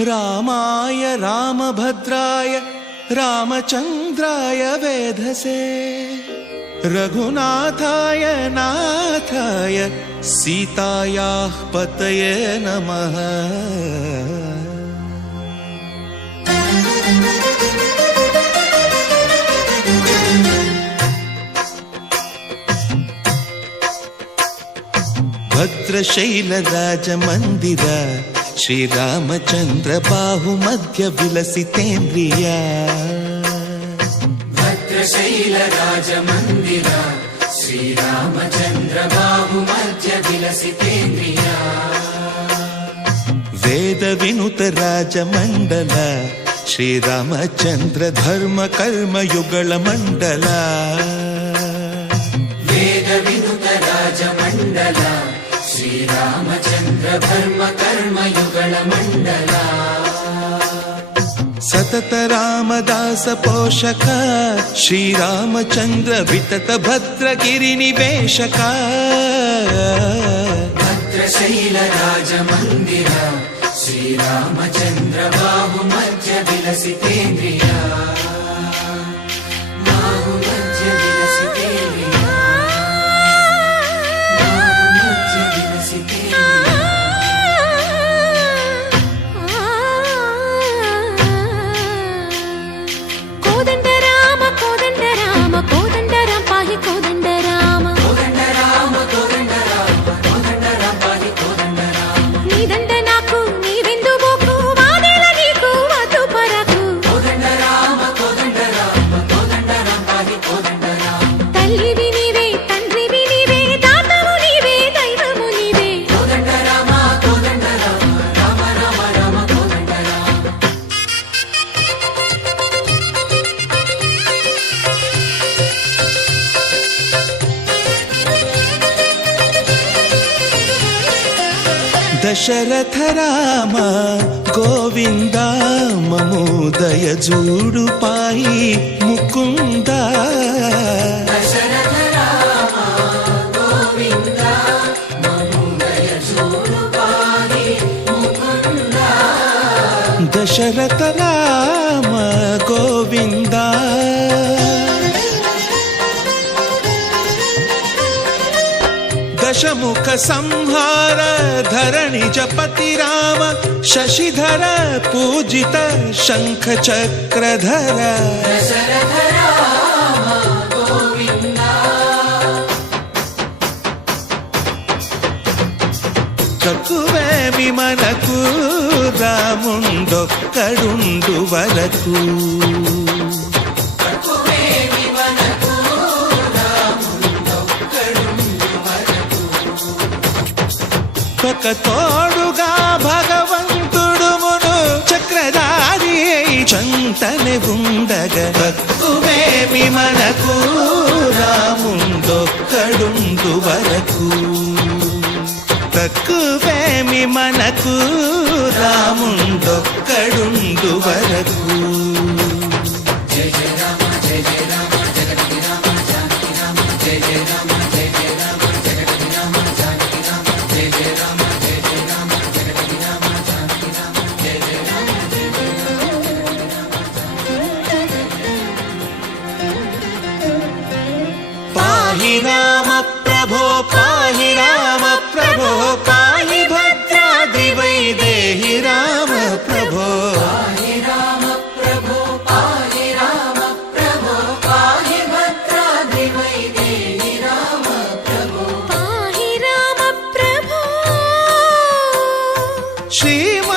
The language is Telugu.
रामाय रामभद्राय रामचन्द्राय वेधसे रघुनाथाय नाथाय सीतायाः पतये नमः। भद्रशैलराजमन्दिर श्रीरामचन्द्र बाहुमध्य विलसितेन्द्रिया। भद्रशैलराजमन्दिर श्रीरामचन्द्र बाहुमध्य विलसितेन्द्रिया। वेदविनुत राजमण्डल श्रीरामचन्द्र धर्म कर्म युगल मण्डल। वेदविनुत राजमण्डल श्रीरामचन्द्र धर्म कर्म युगल मण्डल। सतत रामदास पोषक श्रीरामचन्द्र वितत भद्रगिरिनिवेशक। भद्रशैलराजमन्दिर श्रीरामचन्द्र बाहुमध्य विलसितेन्द्रिया। बाहुमध्य विलसितेन्द्रिया। बाहुमध्य विलसितेन्द्रिया। कोदंड राम कोदंड राम कोदंड राम पाहि कोदंड राम। कोदंड राम कोदंड राम कोदंड राम पाहि कोदंड राम। नी दंड नाकु नी विंदु बोकु वादेला नीकु वतु परकु। कोदंड राम कोदंड राम कोदंड राम पाहि कोदंड राम। तल्लिवि नीवे तंड्रिवि नीवे दातवु नीवे दैवमु नीवे। कोदंड राम कोदंड राम राम राम राम कोदंड राम। दशरथ राम गोविंद ममोदय जूडु पाहि मुकुंद। दशरथ राम गोविंद ममोदय जूडु पाहि मुकुंद। दशरथ राम गोविंद दशमुख संहार धरणि जपति राम शशिधर पूजित शंख चक्रधर। दशरथ राम गोविंद। కక్కువేమి మనకు రాముండొక్కడుండు వరకు. కక్కువేమి మనకు రాముండొక్కడుండు వరకు. ఒక తోడుగా భగవంతుడుమును చక్రధారి చంతనే ఉండగా తక్కువేమి మనకు రాముండొక్కడుండు వరకు. తక్కువేమి మనకు రాముండొక్కడుండు వరకు. జయ జయ రామ జయ జయ రామ జగతి రామ జానకి రామ జయ జయ రామ జయ జయ రామ జగతి రామ జానకి రామ జయ జయ రామ జయ జయ రామ జగతి రామ జానకి రామ జయ జయ రామ జయ జయ రామ. పాహి రామ ప్రభో పాహి రామ ప్రభో పాహి భద్రాద్రి వైదేహి రామ ప్రభో. పాహి రామ ప్రభో పాహి రామ ప్రభో పాహి భద్రాద్రి వైదేహి రామ ప్రభో. पाहि राम प्रभो శ్రీమ